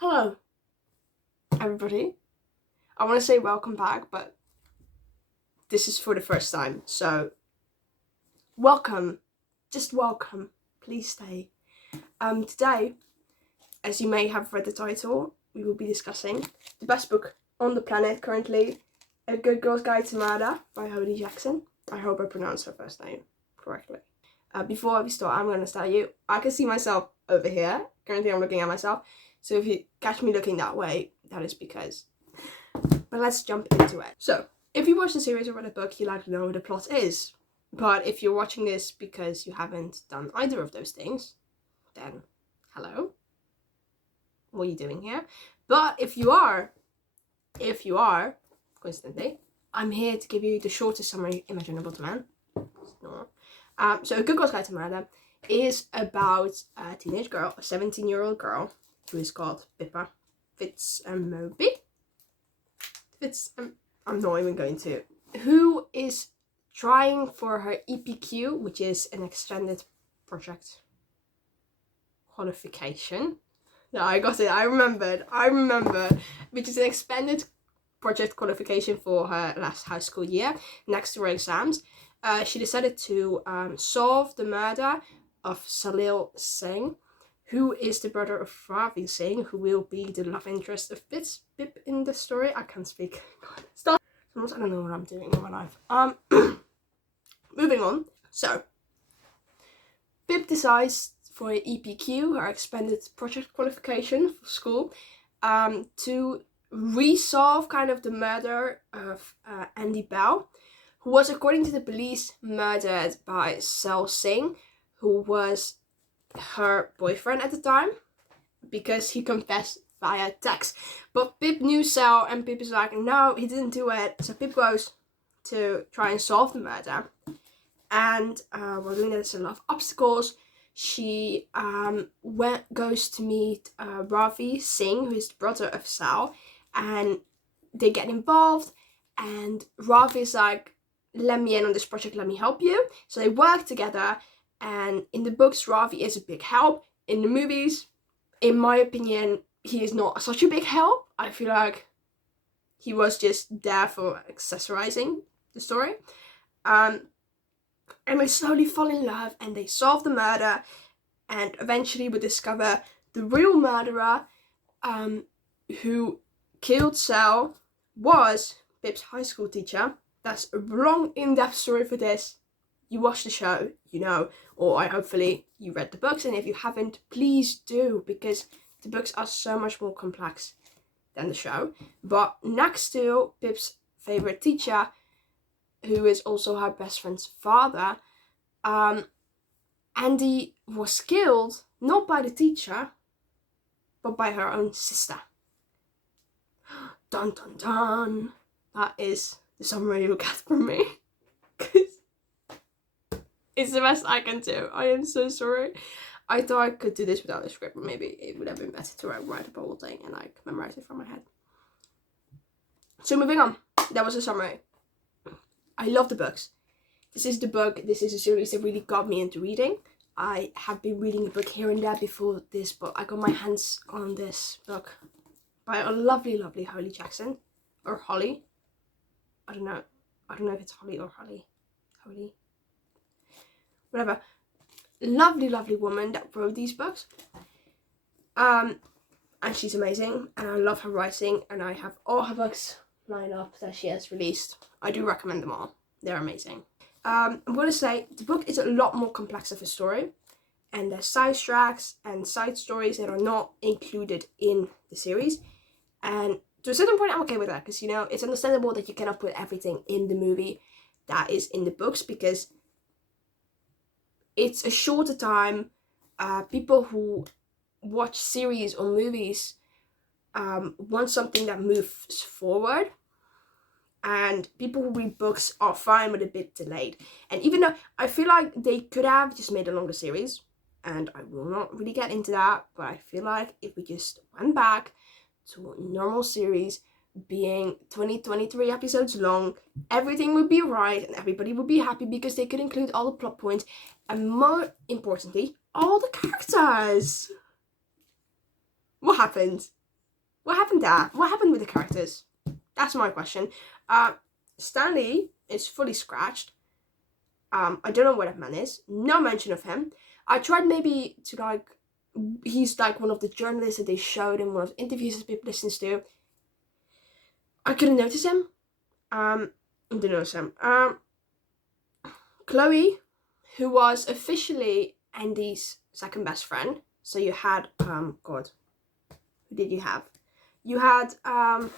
Hello, everybody. I want to say welcome back, but this is for the first time, so welcome. Just welcome. Please stay. Today, as you may have read the title, we will be discussing the best book on the planet currently, A Good Girl's Guide to Murder by Holly Jackson. I hope I pronounced her first name correctly. Before we start, I'm going to tell you, I can see myself over here. Currently, I'm looking at myself. So if you catch me looking that way, that is because. But let's jump into it. So, if you watch the series or read a book, you likely know what the plot is. But if you're watching this because you haven't done either of those things, then hello. What are you doing here? But if you are, coincidentally, I'm here to give you the shortest summary imaginable to man. So A Good Girl's Guide to Murder is about a teenage girl, a 17-year-old girl, who is called Pippa Fitzmoby. I'm not even going to. Who is trying for her EPQ, which is an extended project qualification. Yeah, I got it. I remember. Which is an expanded project qualification for her last high school year, next to her exams. She decided to solve the murder of Salil Singh, who is the brother of Ravi Singh, who will be the love interest of Pip in the story. I can't speak. God, stop. Sometimes I don't know what I'm doing in my life. Moving on. So, Pip decides for her EPQ, her expanded project qualification for school, to resolve kind of the murder of Andy Bell, who was, according to the police, murdered by Sal Singh, who was her boyfriend at the time, because he confessed via text. But Pip knew Sal, and Pip is like, no, he didn't do it. So Pip goes to try and solve the murder. And while doing that, there's a lot of obstacles. She goes to meet Ravi Singh, who is the brother of Sal, and they get involved. And Ravi is like, let me in on this project, let me help you. So they work together. And in the books, Ravi is a big help. In the movies, in my opinion, he is not such a big help. I feel like he was just there for accessorizing the story. And they slowly fall in love and they solve the murder. And eventually we discover the real murderer who killed Sal was Pip's high school teacher. That's a long, in-depth story for this. You watch the show, you know, or hopefully you read the books, and if you haven't, please do, because the books are so much more complex than the show. But next to Pip's favorite teacher, who is also her best friend's father, Andy was killed not by the teacher, but by her own sister. Dun dun dun. That is the summary you'll get from me. It's the best I can do. I am so sorry. I thought I could do this without a script, but maybe it would have been better to write up the whole thing and like memorize it from my head. So moving on. That was a summary. I love the books. This is a series that really got me into reading. I have been reading a book here and there before this book. I got my hands on this book by a lovely, lovely Holly Jackson. Or Holly. I don't know if it's Holly or Holly. Holly. Whatever. Lovely, lovely woman that wrote these books. And she's amazing. And I love her writing. And I have all her books lined up that she has released. I do recommend them all. They're amazing. I'm going to say the book is a lot more complex of a story. And there's side tracks and side stories that are not included in the series. And to a certain point, I'm okay with that. Because, you know, it's understandable that you cannot put everything in the movie that is in the books. Because it's a shorter time. People who watch series or movies want something that moves forward. And people who read books are fine with a bit delayed. And even though I feel like they could have just made a longer series, and I will not really get into that, but I feel like if we just went back to a normal series being 23 episodes long, everything would be right and everybody would be happy because they could include all the plot points and, more importantly, all the characters. What happened? What happened there? What happened with the characters? That's my question. Stanley is fully scratched. I don't know what that man is. No mention of him. I tried maybe to like, he's like one of the journalists that they showed in one of the interviews that people listens to. I couldn't notice him. I didn't notice him. Chloe, who was officially Andy's second best friend. So you had, God, who did you have? You had, I'm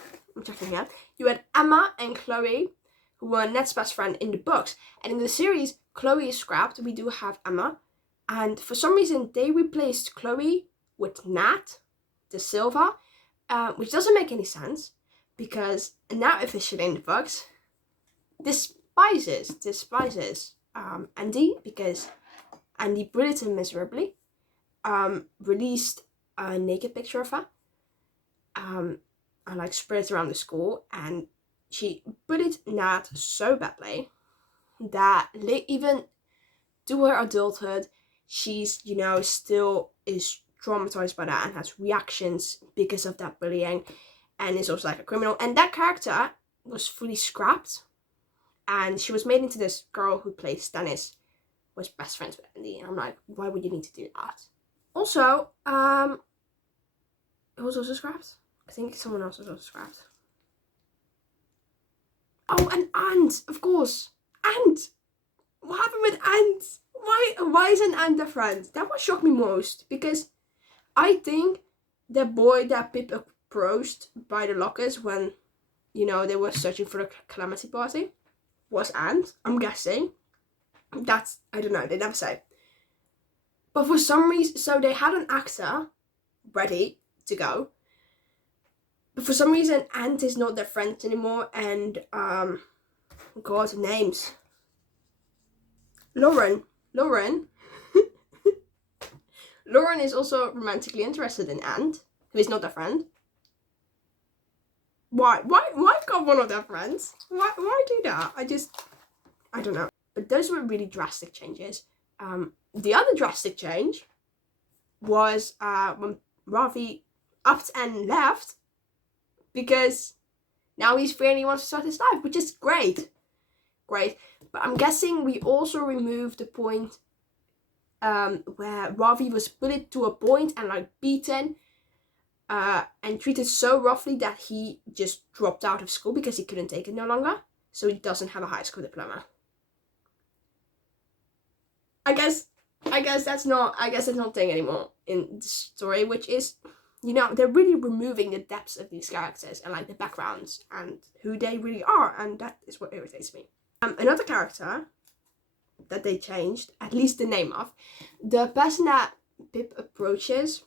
checking here. You had Emma and Chloe, who were Ned's best friend in the books. And in the series, Chloe is scrapped. We do have Emma. And for some reason, they replaced Chloe with Nat De Silva, which doesn't make any sense. Because Nat officially in the books despises Andy, because Andy bullied him miserably. Released a naked picture of her. And like spread it around the school, and she bullied Nat so badly that even to her adulthood, she's, you know, still is traumatized by that and has reactions because of that bullying, and is also like a criminal. And that character was fully scrapped, and she was made into this girl who played Stannis, was best friends with Andy. And I'm like, why would you need to do that? Also, it was also scrapped. I think someone else was also scrapped. Oh, and Ant, of course. Ant! What happened with Ant? Why isn't Ant their friend? That what shocked me most, because I think the boy that Pip approached by the lockers when, you know, they were searching for the calamity party was Ant, I'm guessing. That's, I don't know, they never say. But for some reason, so they had an actor ready to go. But for some reason, Ant is not their friend anymore, and, God, names. Lauren. Lauren is also romantically interested in Ant, who is not their friend. Why got one of their friends? Why do that? I don't know. But those were really drastic changes. The other drastic change was when Ravi upped and left, because now he's free and he wants to start his life, which is great. But I'm guessing we also removed the point where Ravi was bullied to a point and like beaten and treated so roughly that he just dropped out of school because he couldn't take it no longer. So he doesn't have a high school diploma. I guess that's not a thing anymore in the story, which is, you know, they're really removing the depths of these characters and like the backgrounds and who they really are, and that is what irritates me. Another character that they changed, at least the name of, the person that Pip approaches.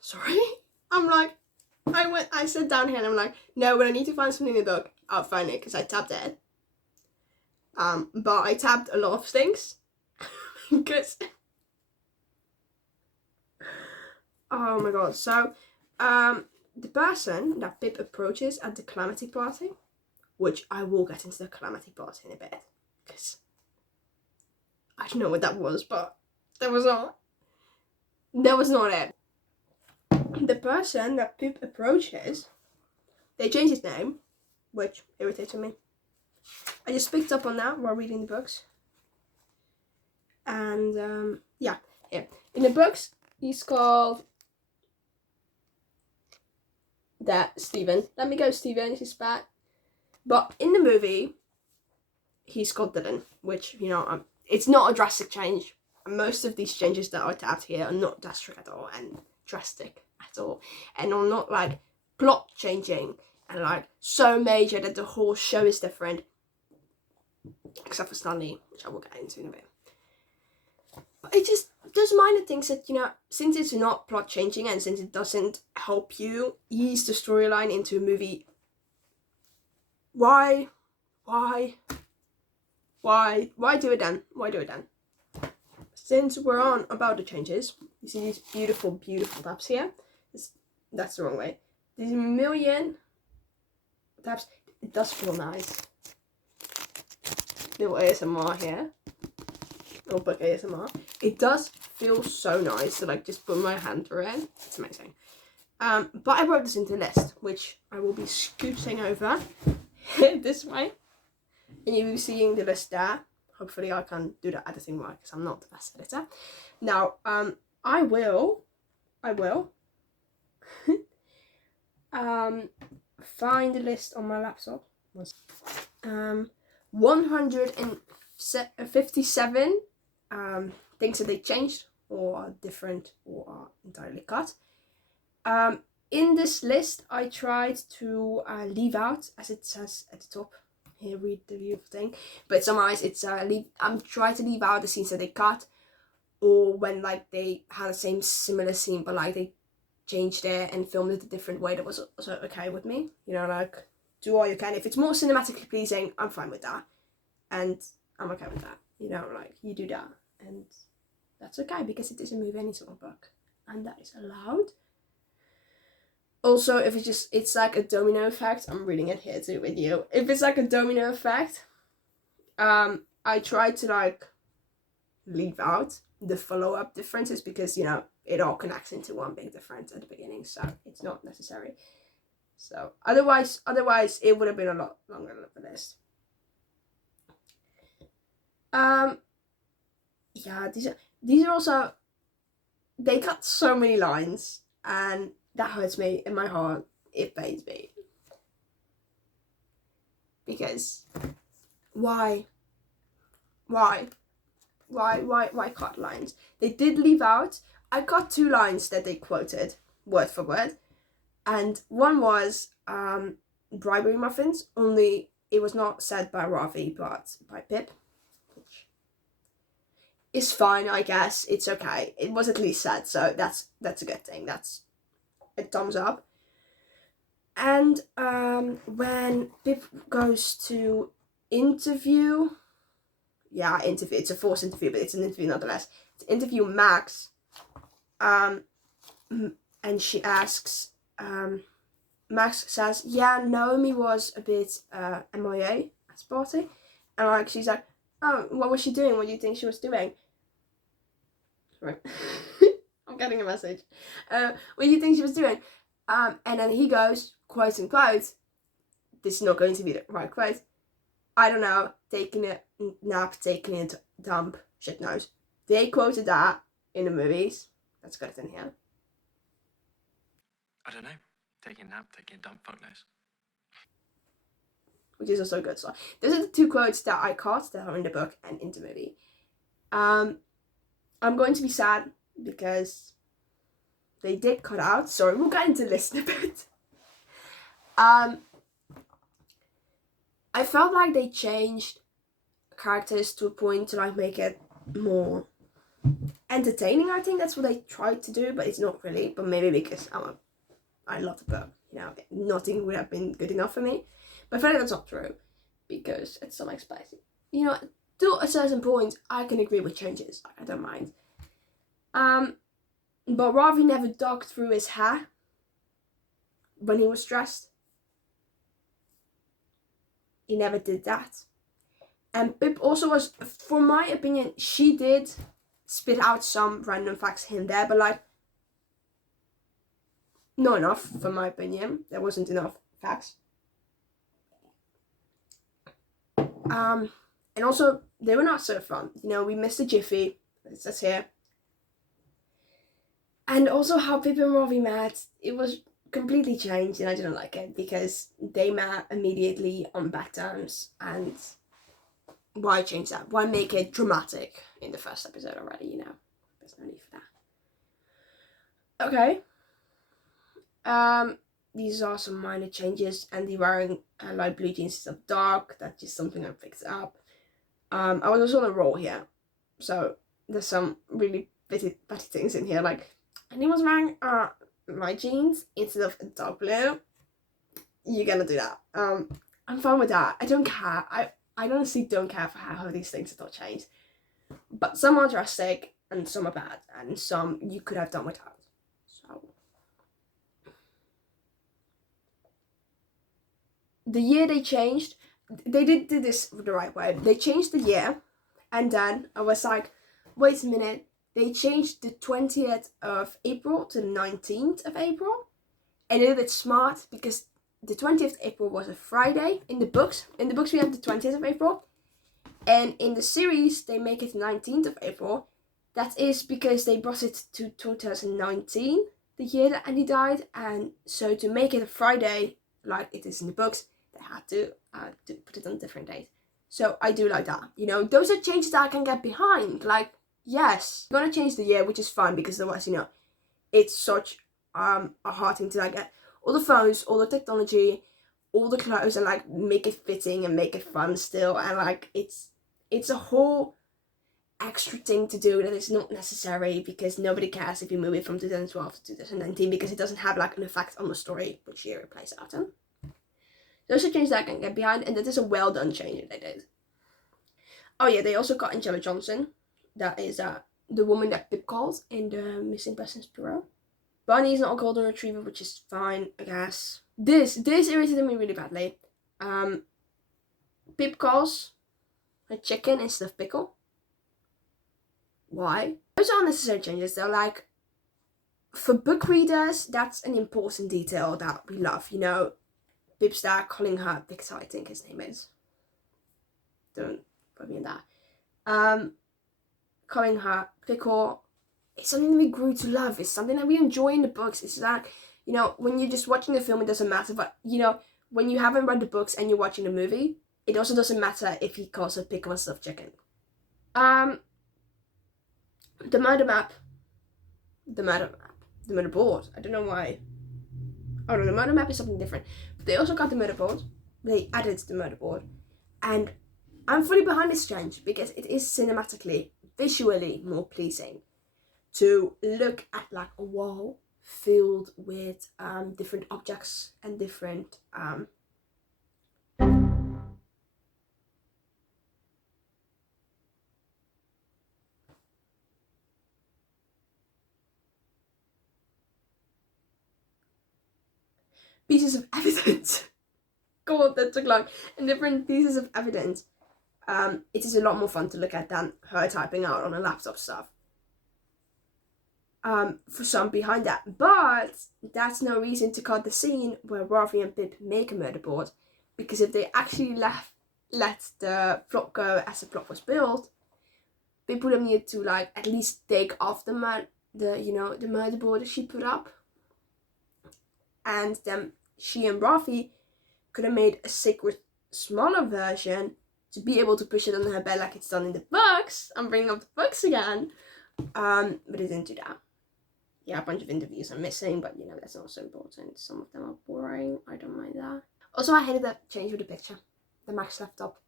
Sorry, I'm like, I sat down here and I'm like, no, when I need to find something in the book, I'll find it because I tapped it. But I tapped a lot of things because. Oh my god, so, the person that Pip approaches at the calamity party, which I will get into the calamity party in a bit, because I don't know what that was, but that was not it. The person that Pip approaches, they changed his name, which irritated me. I just picked up on that while reading the books. And, yeah. In the books, he's called Stephen. Let me go, Stephen, he's back. But in the movie, he's called Dylan, which, you know, it's not a drastic change. Most of these changes that are tapped here are not drastic at all, and are not like plot changing and like so major that the whole show is different, except for Stanley, which I will get into in a bit. But it just, those minor things that, you know, since it's not plot changing and since it doesn't help you ease the storyline into a movie, why do it then? Since we're on about the changes, you see these beautiful tabs here. That's the wrong way. These million tabs. It does feel nice. Little ASMR here. Little book ASMR. It does feel so nice to like just put my hand through it. It's amazing. But I wrote this into a list, which I will be scooting over this way. And you'll be seeing the list there. Hopefully I can do the editing right, because I'm not the best editor. Now, I will find the list on my laptop. 157 things that they changed, or are different, or are entirely cut. In this list, I tried to leave out, as it says at the top. Here, read the beautiful thing. But summarise, it's I'm trying to leave out the scenes that they cut, or when like they had the similar scene, but like they changed it and filmed it a different way. That was also okay with me. You know, like, do all you can. If it's more cinematically pleasing, I'm fine with that, and I'm okay with that. You know, like, you do that, and that's okay, because it is a movie and it's not a book, and that is allowed. Also, if it's like a domino effect, I'm reading it here too with you. If it's like a domino effect, I try to like leave out the follow-up differences, because, you know, it all connects into one big difference at the beginning, so it's not necessary. So otherwise it would have been a lot longer than the list. Yeah, these are also, they cut so many lines, and that hurts me in my heart. It pains me, because why cut lines? They did leave out, I got 2 lines that they quoted word for word, and one was bribery muffins, only it was not said by Ravi but by Pip, which is fine, I guess. It's okay, it was at least said, so that's a good thing. That's a thumbs up. And when Pip goes to interview, it's a forced interview, but it's an interview nonetheless, to interview Max, and she asks, Max says, yeah, Naomi was a bit MIA at the party, and like, she's like, oh, what was she doing? What do you think she was doing? Right. I'm getting a message. What do you think she was doing? And then he goes, quote unquote, this is not going to be the right quote, I don't know, taking a nap, taking a dump, shit knows. They quoted that in the movies. Let's get it in here. I don't know, taking a nap, taking a dump, fuck knows. Which is also good. So those are the 2 quotes that I caught that are in the book and in the movie. I'm going to be sad because they did cut out. Sorry, we'll get into this in a bit. I felt like they changed characters to a point to like make it more entertaining. I think that's what they tried to do, but it's not really. But maybe because I love the book, you know, nothing would have been good enough for me. But I feel like that's not true, because it's so like spicy. You know, to a certain point, I can agree with changes. I don't mind. But Ravi never dogged through his hair when he was stressed. He never did that. And Pip also was, for my opinion, she did spit out some random facts here and there, but like, not enough, for my opinion. There wasn't enough facts. And also, they were not so fun. You know, we missed a jiffy, it says here. And also how Pip and Ravi met, it was completely changed, and I didn't like it, because they met immediately on bad terms, and why change that? Why make it dramatic in the first episode already, you know? There's no need for that. Okay. These are some minor changes. Andy wearing light blue jeans instead of dark. That's just something I picked up. I was also on a roll here, so there's some really petty things in here, like Andy was wearing light jeans instead of dark blue. You're gonna do that. I'm fine with that. I don't care. I honestly don't care for how these things are not changed. But some are drastic and some are bad, and some you could have done without. So the year they changed, they did this the right way. They changed the year, and then I was like, wait a minute, they changed the 20th of April to the 19th of April. And they did it smart because the 20th of April was a Friday in the books. In the books we have the 20th of April. And in the series they make it 19th of April. That is because they brought it to 2019, the year that Andy died. And so to make it a Friday like it is in the books, they had to put it on a different date. So I do like that. You know, those are changes that I can get behind. Like, yes, I'm gonna change the year, which is fine because otherwise, you know, it's such a hard thing to like get all the phones, all the technology, all the clothes, and like make it fitting and make it fun still. And like it's a whole extra thing to do that is not necessary because nobody cares if you move it from 2012 to 2019 because it doesn't have like an effect on the story which year it plays out in. Those are changes that I can get behind, and that is a well done change that they did. Oh yeah, they also got Angela Johnson. That is the woman that Pip calls in the Missing Persons Bureau. Bunny is not a golden retriever, which is fine, I guess. This irritated me really badly. Pip calls a chicken instead of pickle. Why? Those are unnecessary changes. They're like, for book readers, that's an important detail that we love. You know, Pip's dad calling her Victor, I think his name is. Don't put me in that. Calling her pickle. It's something that we grew to love. It's something that we enjoy in the books. It's like, you know, when you're just watching the film, it doesn't matter. But, you know, when you haven't read the books and you're watching the movie, it also doesn't matter if he calls her pickle instead of chicken. The murder map. The murder board. I don't know why. Oh no, the murder map is something different. But they also got the murder board. They added the murder board. And I'm fully behind this change because it is cinematically, visually more pleasing to look at like a wall filled with different objects and different pieces of evidence. God, that took long. And different pieces of evidence. It is a lot more fun to look at than her typing out on a laptop stuff. For some behind that, but that's no reason to cut the scene where Ravi and Pip make a murder board, because if they actually let the plot go as the plot was built, Pip would have needed to like at least take off the murder board that she put up, and then she and Ravi could have made a secret smaller version to be able to push it under her bed like it's done in the books. I'm bringing up the books again, but it didn't do that. Yeah, a bunch of interviews are missing, but you know, that's not so important. Some of them are boring. I don't mind that. Also, I hated that change with the picture. The Max laptop.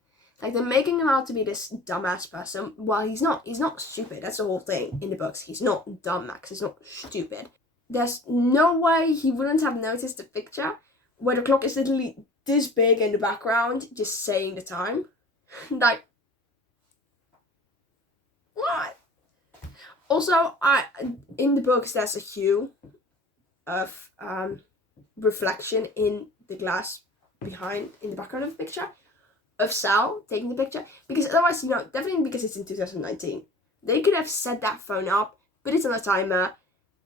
Like, they're making him out to be this dumbass person. Well, he's not. He's not stupid. That's the whole thing in the books. He's not dumb, Max. He's not stupid. There's no way he wouldn't have noticed the picture where the clock is literally this big in the background, just saying the time. Like, what? Also, in the books there's a hue of reflection in the glass behind, in the background of the picture, of Sal taking the picture, because otherwise, you know, definitely because it's in 2019, they could have set that phone up, put it on a timer,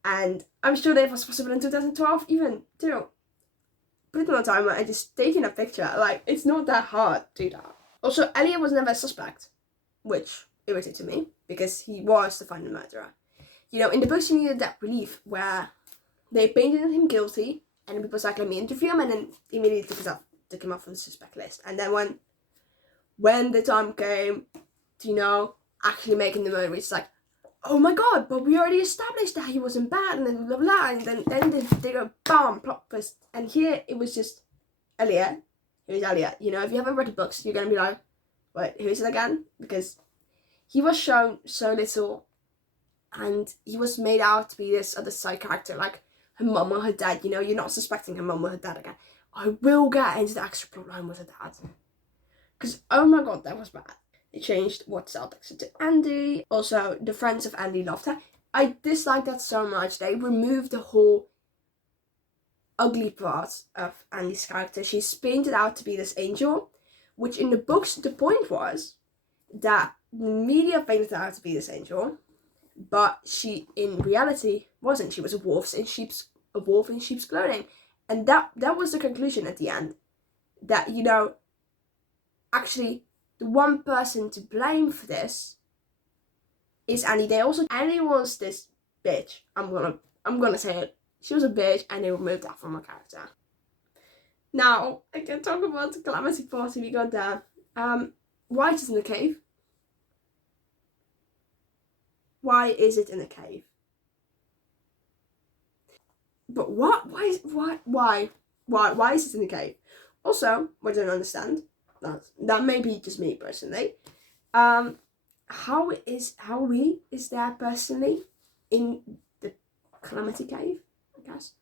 and I'm sure that it was possible in 2012 even too. Put it on a timer and just taking a picture. Like, it's not that hard to do that. Also, Elliot was never a suspect, which irritated me because he was the final murderer. You know, in the books you needed that relief where they painted him guilty and people was like, let me interview him, and then immediately took him off of the suspect list. And then when the time came to, you know, actually making the murder, it's like, oh my god, but we already established that he wasn't bad, and then blah blah, and then they go bam, plot twist. And here it was just Elliot. Who's Elliot? You know, if you haven't read the books, you're gonna be like, wait, who is it again? Because he was shown so little, and he was made out to be this other side character, like her mum or her dad. You know, you're not suspecting her mum or her dad again. I will get into the extra plot line with her dad, because oh my god, that was bad. They changed what Sal texted to Andy. Also, the friends of Andy loved her. I disliked that so much. They removed the whole ugly part of Andy's character. She's painted out to be this angel, which in the books, the point was that the media painted her out to be this angel, but she, in reality, wasn't. She was a wolf in sheep's clothing. And that was the conclusion at the end. That, you know, actually the one person to blame for this is Annie. Annie was this bitch. I'm gonna say it. She was a bitch, and they removed that from her character. Now I can talk about the calamity party we got there. Why is it in the cave? Why is it in a cave? But what? Why is it in the cave? Also, what I don't understand, that may be just me personally. How is there personally in the calamity cave? I guess.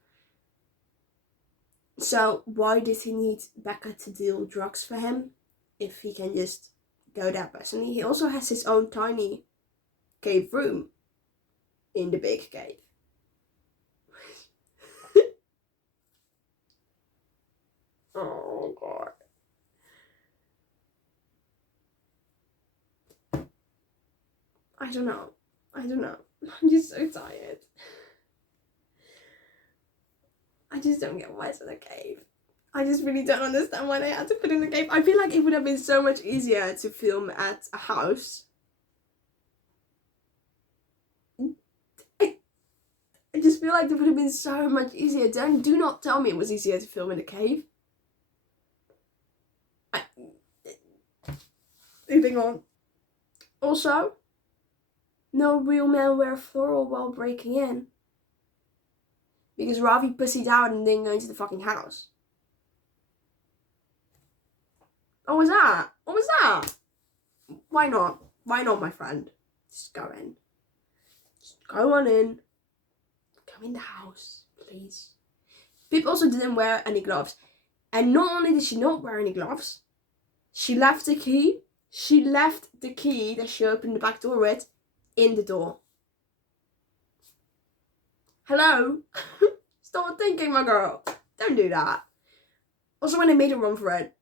So why did he need Becca to deal drugs for him if he can just go there personally? He also has his own tiny cave room in the big cave. Oh god. I don't know. I'm just so tired. I just don't get why it's in a cave. I just really don't understand why they had to put it in a cave. I feel like it would have been so much easier to film at a house. I just feel like it would have been so much easier. Do not tell me it was easier to film in a cave. Moving on. Also, no real men wear floral while breaking in. Because Ravi pussied out and didn't go into the fucking house. What was that? Why not? Why not, my friend? Just go in. Just go on in. Go in the house, please. Pip also didn't wear any gloves. And not only did she not wear any gloves, she left the key that she opened the back door with in the door. Hello? Stop thinking, my girl. Don't do that. Also, when they made her run for it,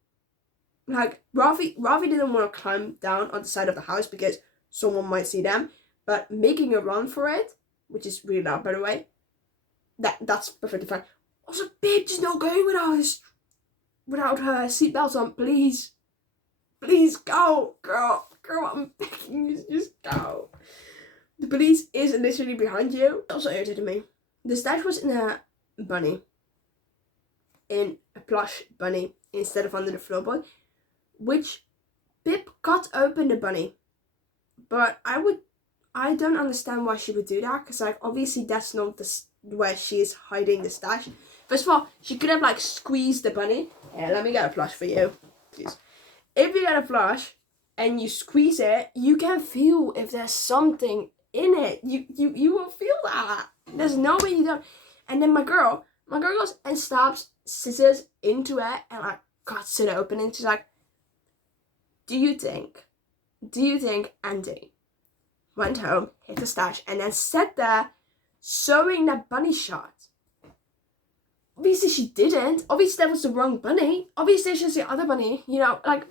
like, Ravi didn't want to climb down on the side of the house because someone might see them, but making her run for it, which is really loud, by the way, that's perfectly fine. Also, babe, just not going without her seatbelt on, please. Please go, girl, I'm begging you, just go. The police is literally behind you. It also irritated me. The stash was in a plush bunny, instead of under the floorboard, which Pip cut open the bunny. But I don't understand why she would do that, because, like, obviously that's not where she is hiding the stash. First of all, she could have, like, squeezed the bunny. Yeah, let me get a plush for you, please. If you get a plush and you squeeze it, you can feel if there's something in it. You will feel that. There's no way you don't. And then my girl goes and stabs scissors into it and, like, cuts it open, and she's like, do you think Andy went home, hit the stash, and then sat there sewing that bunny shut? Obviously she didn't. Obviously that was the wrong bunny. Obviously it's just the other bunny, you know, like,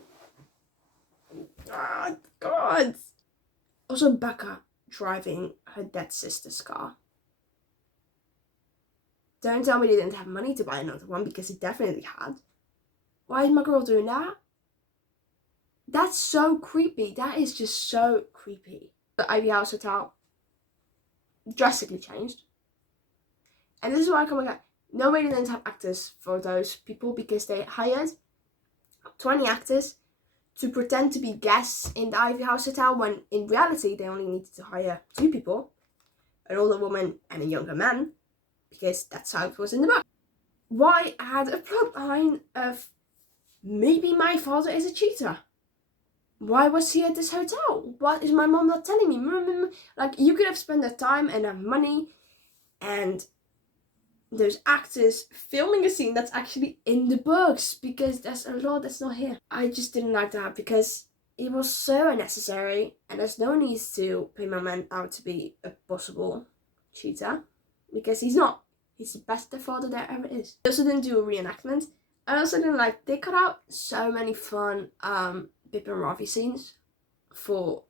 oh god. Also, Becca driving her dead sister's car. Don't tell me they didn't have money to buy another one, because they definitely had. Why is my girl doing that? That's so creepy. That is just so creepy. The Ivy House Hotel drastically changed. And this is why I come again. Nobody didn't have actors for those people, because they hired 20 actors to pretend to be guests in the Ivy House Hotel, when in reality they only needed to hire 2 people, an older woman and a younger man, because that's how it was in the book. Why add a plot line of maybe my father is a cheater? Why was he at this hotel? What is my mom not telling me? Like, you could have spent the time and the money and those actors filming a scene that's actually in the books, because there's a lot that's not here. I just didn't like that, because it was so unnecessary, and there's no need to pay my man out to be a possible cheater, because he's not. He's the best father there ever is. I also didn't do a reenactment. I also didn't like, they cut out so many fun Pip and Ravi scenes for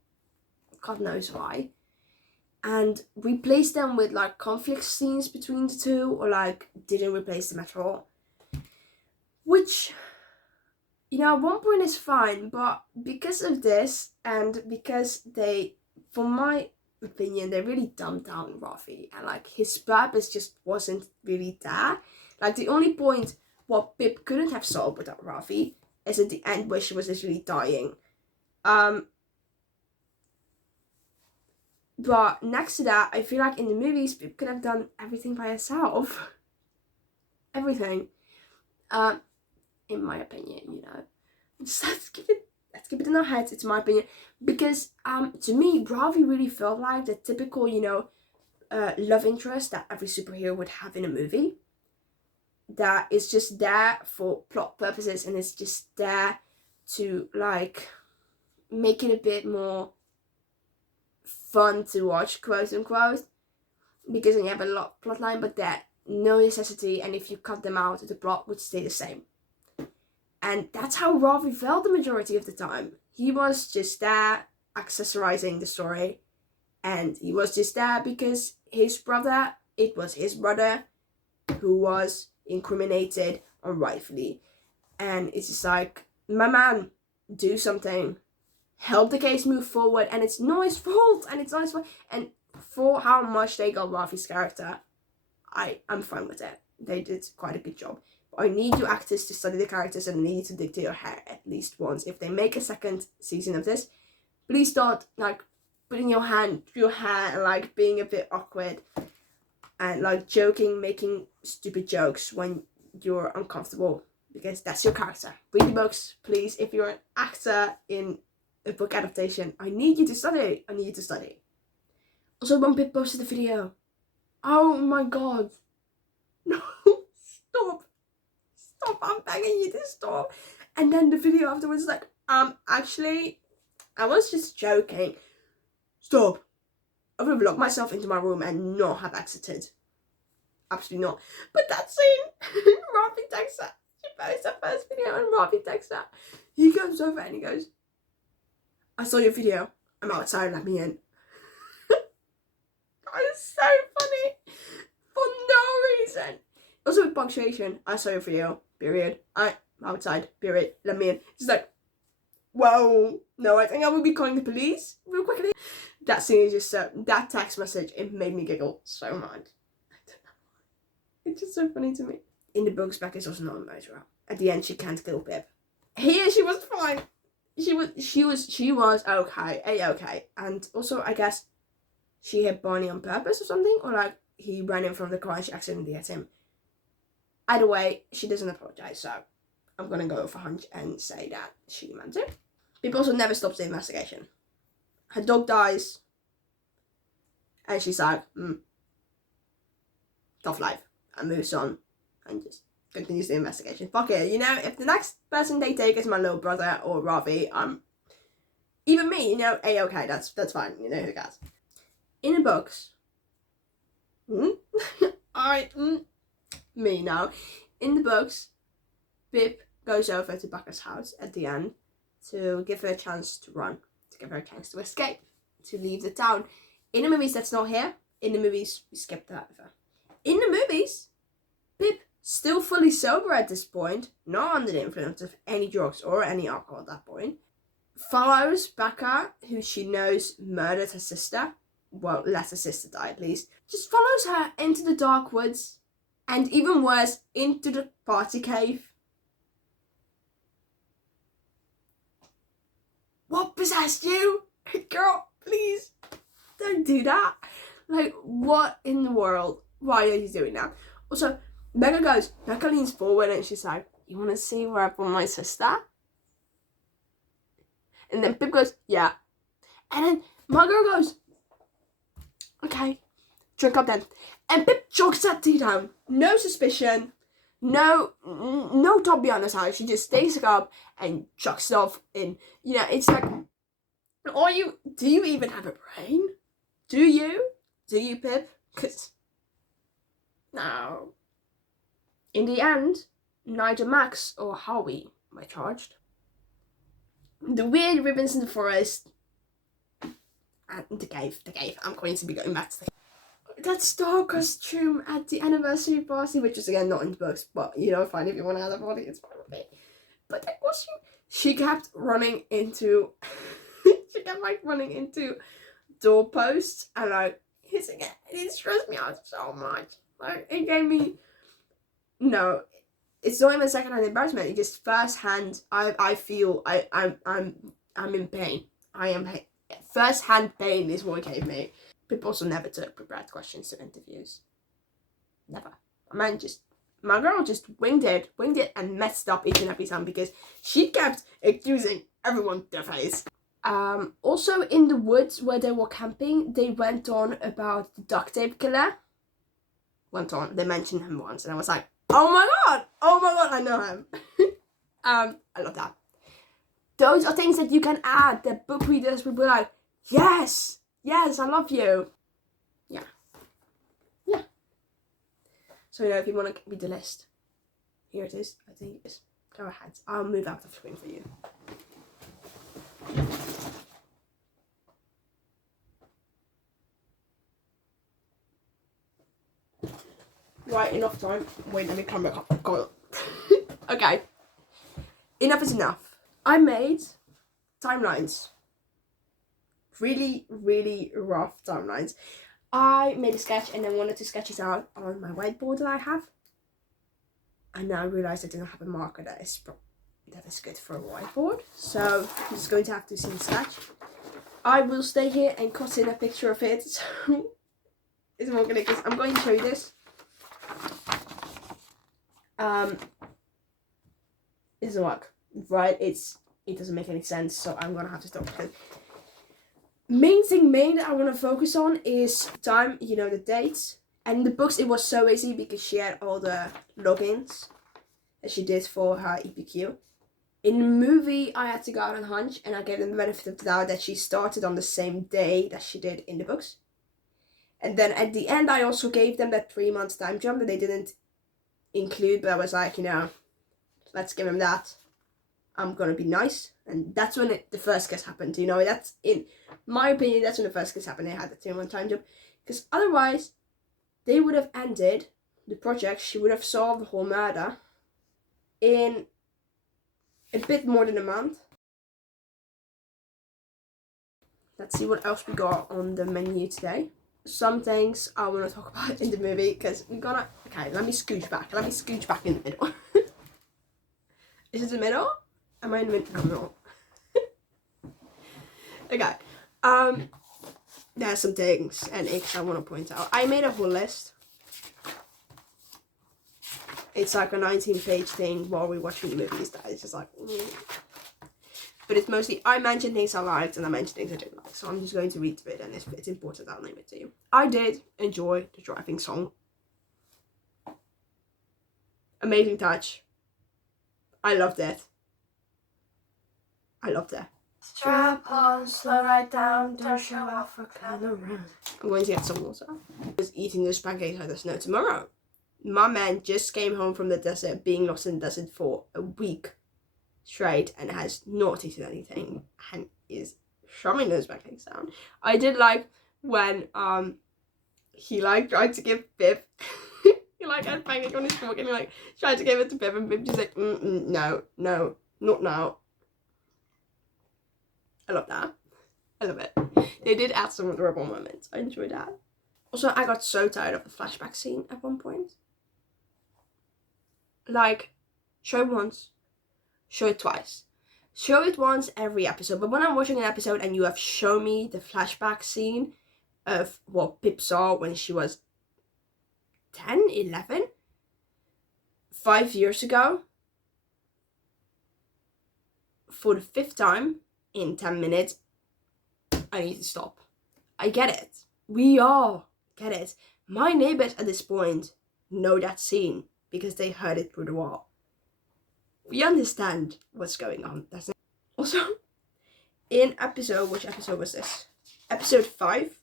God knows why, and replaced them with, like, conflict scenes between the two, or, like, didn't replace them at all. Which, at one point is fine, but because of this, and because they, for my opinion, they really dumbed down Rafi, and like his purpose just wasn't really there. Like the only point what Pip couldn't have solved without Rafi is at the end where she was literally dying. But next to that, I feel like in the movies, Pip could have done everything by herself. Everything. In my opinion, Just let's keep it in our heads. It's my opinion, because to me, Ravi really felt like the typical, love interest that every superhero would have in a movie. That is just there for plot purposes, and it's just there to like make it a bit more fun to watch, quote unquote, because you have a lot plot line, but that no necessity, and if you cut them out, the plot would stay the same. And that's how Ravi felt the majority of the time. He was just there accessorizing the story, and he was just there because it was his brother who was incriminated unrightfully. And it's just like, my man, do something. Help the case move forward, and it's not his fault, and it's not his fault. And for how much they got Rafi's character, I'm fine with it. They did quite a good job. But I need you actors to study the characters, and I need you to dig to your hair at least once. If they make a second season of this, please start like putting your hand through your hair and like being a bit awkward and like joking, making stupid jokes when you're uncomfortable, because that's your character. Read the books, please. If you're an actor in a book adaptation, I need you to study. Also, when Pip posted the video, oh my god, no, stop, I'm begging you to stop. And then the video afterwards is like, actually, I was just joking. Stop. I would have locked myself into my room and not have exited. Absolutely not. But that scene, Rafi texts her. She posted her first video and Rafi texts her. He comes over and he goes, I saw your video. I'm outside, let me in. That is so funny. For no reason. Also with punctuation, I saw your video, period. I'm outside, period, let me in. It's like, whoa, no, I think I will be calling the police real quickly. That scene is just that text message, it made me giggle so much. I don't know why. It's just so funny to me. In the books, Becca's also not a murderer. At the end, she can't kill Pip. Here, she was fine. She was okay, A-okay. And also, I guess, she hit Barney on purpose or something, or like, he ran in from the car and she accidentally hit him. Either way, she doesn't apologize, so I'm gonna go for hunch and say that she meant it. Pip also never stops the investigation. Her dog dies, and she's like, tough life, and moves on, and just continues the investigation. Fuck it, if the next person they take is my little brother or Ravi, even me, A-okay, that's fine, who cares. In the books, me now. In the books, Pip goes over to Becca's house at the end to give her a chance to run, to give her a chance to escape, to leave the town. In the movies, that's not here. In the movies, we skip that over. In the movies, Pip, still fully sober at this point, not under the influence of any drugs or any alcohol at that point, follows Becca, who she knows murdered her sister. Well, let her sister die at least. Just follows her into the dark woods, and even worse, into the party cave. What possessed you? Girl, please, don't do that. Like, what in the world? Why are you doing that? Also, Becca leans forward and she's like, you want to see where I put my sister? And then Pip goes, yeah. And then my girl goes, okay, drink up then. And Pip jogs that tea down. No suspicion. No thought behind us how. She just takes a cup and chucks it off in. It's like, do you even have a brain? Do you, Pip? Because, no. In the end, neither Max or Howie were charged. The weird ribbons in the forest, and the cave. I'm going to be going back to the cave. that star costume at the anniversary party, which is again not in the books, but you know, fine if you want to have a party, it's fine with me. But that costume, she kept running into, she kept like running into doorposts and like hitting it. It stressed me out so much. Like it gave me, no, it's not even secondhand embarrassment. It's just firsthand. I feel I'm in pain. I am first-hand pain is what it gave me. People also never took prepared questions to interviews. Never. My girl just winged it and messed up each and every time because she kept accusing everyone to their face. Also in the woods where they were camping, they went on about the duct tape killer. They mentioned him once, and I was like, oh my god, I know him. I love that. Those are things that you can add that book readers will be like, yes, I love you. Yeah. So, you know, if you want to read the list, here it is. I think it's, go ahead. I'll move out of the screen for you. Right, enough time. Wait, let me come back up. Go on. Okay. Enough is enough. I made timelines. Really, really rough timelines. I made a sketch and then wanted to sketch it out on my whiteboard that I have. And now I realised I didn't have a marker that is good for a whiteboard. So I'm just going to have to see the sketch. I will stay here and cut in a picture of it. So it's more gonna, because I'm going to show you this. It doesn't work, right? It doesn't make any sense, so I'm gonna have to stop. Because main that I want to focus on is time, you know, the dates. And in the books it was so easy because she had all the logins that she did for her EPQ. In the movie I had to go out on hunch, and I gave them the benefit of the doubt that she started on the same day that she did in the books. And then at the end I also gave them that 3 months time jump that they didn't include, but I was like, you know, let's give him that. I'm gonna be nice. And that's when the first kiss happened, you know. That's, in my opinion, that's when the first kiss happened. They had the 3 month time jump. Because otherwise, they would have ended the project. She would have solved the whole murder in a bit more than a month. Let's see what else we got on the menu today. Some things I want to talk about in the movie because we're gonna. Okay, let me scooch back. Let me scooch back in the middle. Is it the middle? Am I in the middle? I'm not. Okay. There's some things and icks I want to point out. I made a whole list. It's like a 19-page thing while we're watching the movies that is just like. But it's mostly, I mentioned things I liked and I mentioned things I didn't like. So I'm just going to read through it, and if it's important, I'll name it to you. I did enjoy the driving song. Amazing touch. I loved it. Strap on, slow right down, don't show off for around. I'm going to get some water. I was eating those pancakes like there's no tomorrow. My man just came home from the desert, being lost in the desert for a week straight, and has not eaten anything and is shoving those pancakes down. I did like when he like tried to give Pip he like had pancake on his fork and he like tried to give it to Pip, and Pip just like no, not now. I love that. I love it. They did add some adorable moments. I enjoyed that. Also, I got so tired of the flashback scene at one point. Like, show it once, show it twice. Show it once every episode. But when I'm watching an episode and you have shown me the flashback scene of what Pip saw when she was 10, 11, 5 years ago, for the 5th time in 10 minutes, I need to stop. I get it. We all get it. My neighbors at this point know that scene because they heard it through the wall. We understand what's going on. That's it. Also, in episode, which episode was this? Episode 5,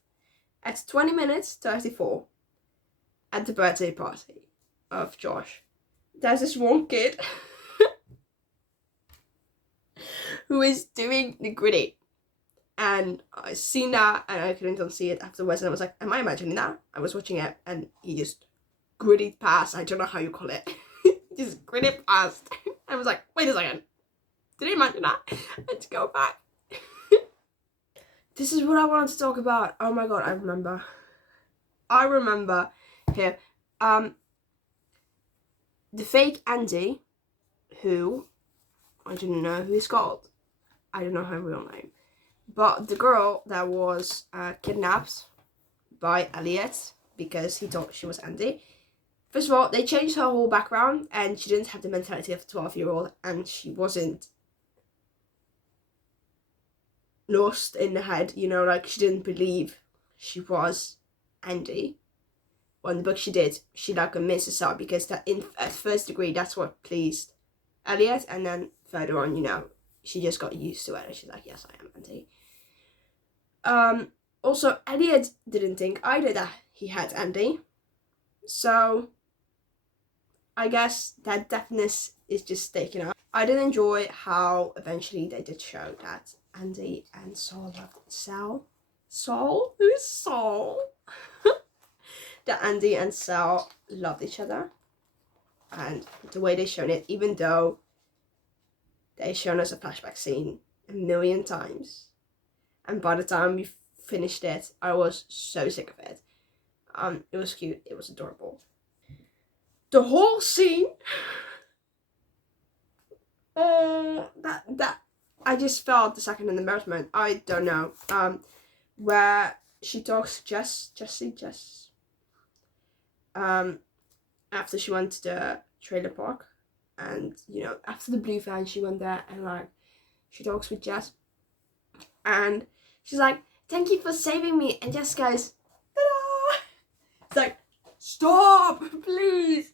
at 20 minutes 34, at the birthday party of Josh, there's this one kid who is doing the gritty. And I seen that and I couldn't unsee it afterwards, and I was like, am I imagining that? I was watching it and he just gritted past, I don't know how you call it. Just gritted past. I was like, wait a second. Did I imagine that? Let's go back. This is what I wanted to talk about. Oh my god, I remember here. The fake Andy, who I didn't know who he's called. I don't know her real name. But the girl that was kidnapped by Elliot because he thought she was Andy. First of all, they changed her whole background and she didn't have the mentality of a 12-year-old and she wasn't lost in the head, you know, like she didn't believe she was Andy. Well, in the book she did. She like convinced herself because that at first degree that's what pleased Elliot, and then further on, you know, she just got used to it and she's like, yes, I am Andy. Also, Elliot didn't think either that he had Andy. So, I guess that deafness is just taken out. I did enjoy how eventually they did show that Andy and Saul loved Sal. Saul? Who is Saul? That Andy and Sal loved each other. And the way they shown it, even though they shown us a flashback scene a million times. And by the time we finished it, I was so sick of it. It was cute. It was adorable. The whole scene, that I just felt the second embarrassment. I don't know. Where she talks Jess. After she went to the trailer park, and you know, after the blue van, she went there and like she talks with Jess, and she's like, "Thank you for saving me," and Jess goes, "Ta-da!" It's like, stop, please.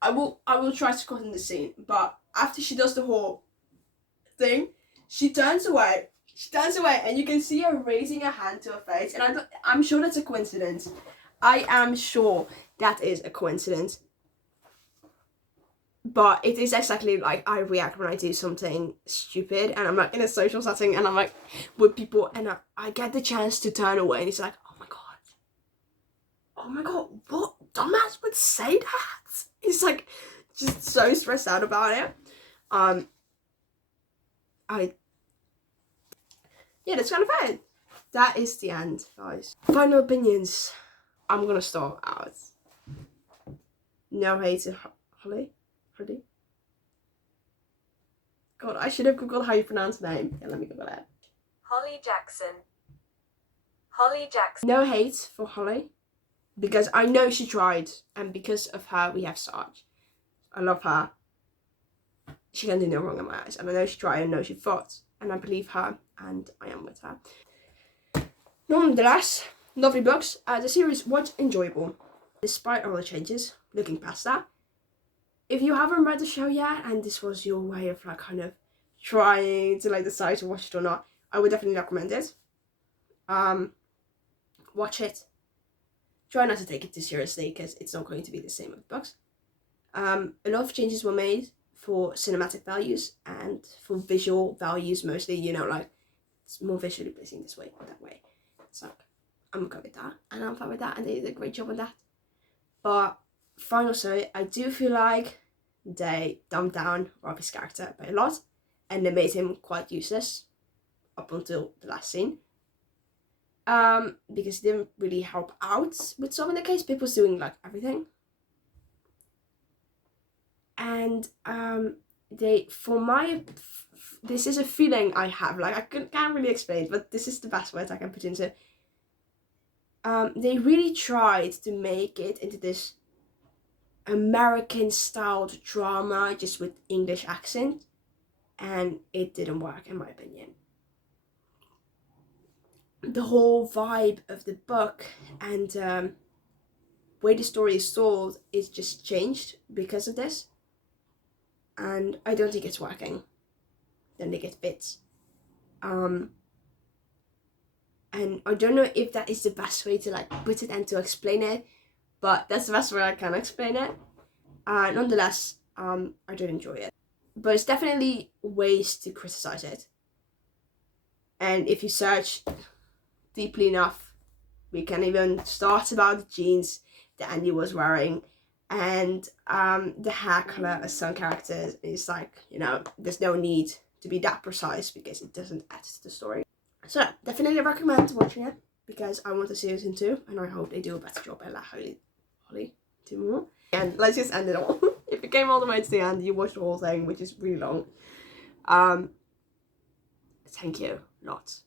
I will try to cut in the scene, but after she does the whole thing, she turns away, and you can see her raising her hand to her face, and I'm sure that's a coincidence. I am sure that is a coincidence. But it is exactly like I react when I do something stupid and I'm like in a social setting and I'm like with people and I get the chance to turn away and it's like, oh my god, what dumbass would say that? It's like just so stressed out about it. Yeah, that's kind of it. That is the end, guys. Final opinions. I'm gonna start out. No hate to Holly. God, I should have googled how you pronounce the name. Yeah, let me google it. Holly Jackson. No hate for Holly, because I know she tried, and because of her, we have Sarge. I love her. She can do no wrong in my eyes, and I know she tried, I know she fought, and I believe her, and I am with her. Nonetheless, lovely books. The series was enjoyable, despite all the changes. Looking past that, if you haven't read the show yet, and this was your way of like kind of trying to like decide to watch it or not, I would definitely recommend it. Watch it. Try not to take it too seriously because it's not going to be the same with books. A lot of changes were made for cinematic values and for visual values mostly, you know, like it's more visually pleasing this way or that way. So I'm okay with that and I'm fine with that and they did a great job on that. But final say, I do feel like they dumbed down Robbie's character by a lot and they made him quite useless up until the last scene. Because he didn't really help out with solving the case. People's doing like everything. And this is a feeling I have, like I can't really explain, but this is the best words I can put into it. They really tried to make it into this American styled drama just with English accent, and it didn't work in my opinion. The whole vibe of the book and way the story is told is just changed because of this, and I don't think it's working. I don't think it fits. And I don't know if that is the best way to like put it and to explain it, but that's the best way I can explain it. Nonetheless, I did enjoy it, but it's definitely ways to criticize it. And if you search deeply enough, we can even start about the jeans that Andy was wearing and the hair color of some characters. It's like, you know, there's no need to be that precise because it doesn't add to the story. So definitely recommend watching it because I want to see season 2 and I hope they do a better job and let Holly do more. And let's just end it all. If you came all the way to the end, you watched the whole thing, which is really long. Thank you, lots.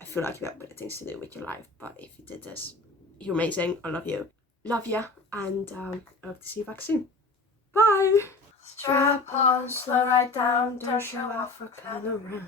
I feel like you have better things to do with your life, but if you did this, you're amazing. I love you. Love ya, and I hope to see you back soon. Bye! Strap on, slow right down, don't show off or clown around.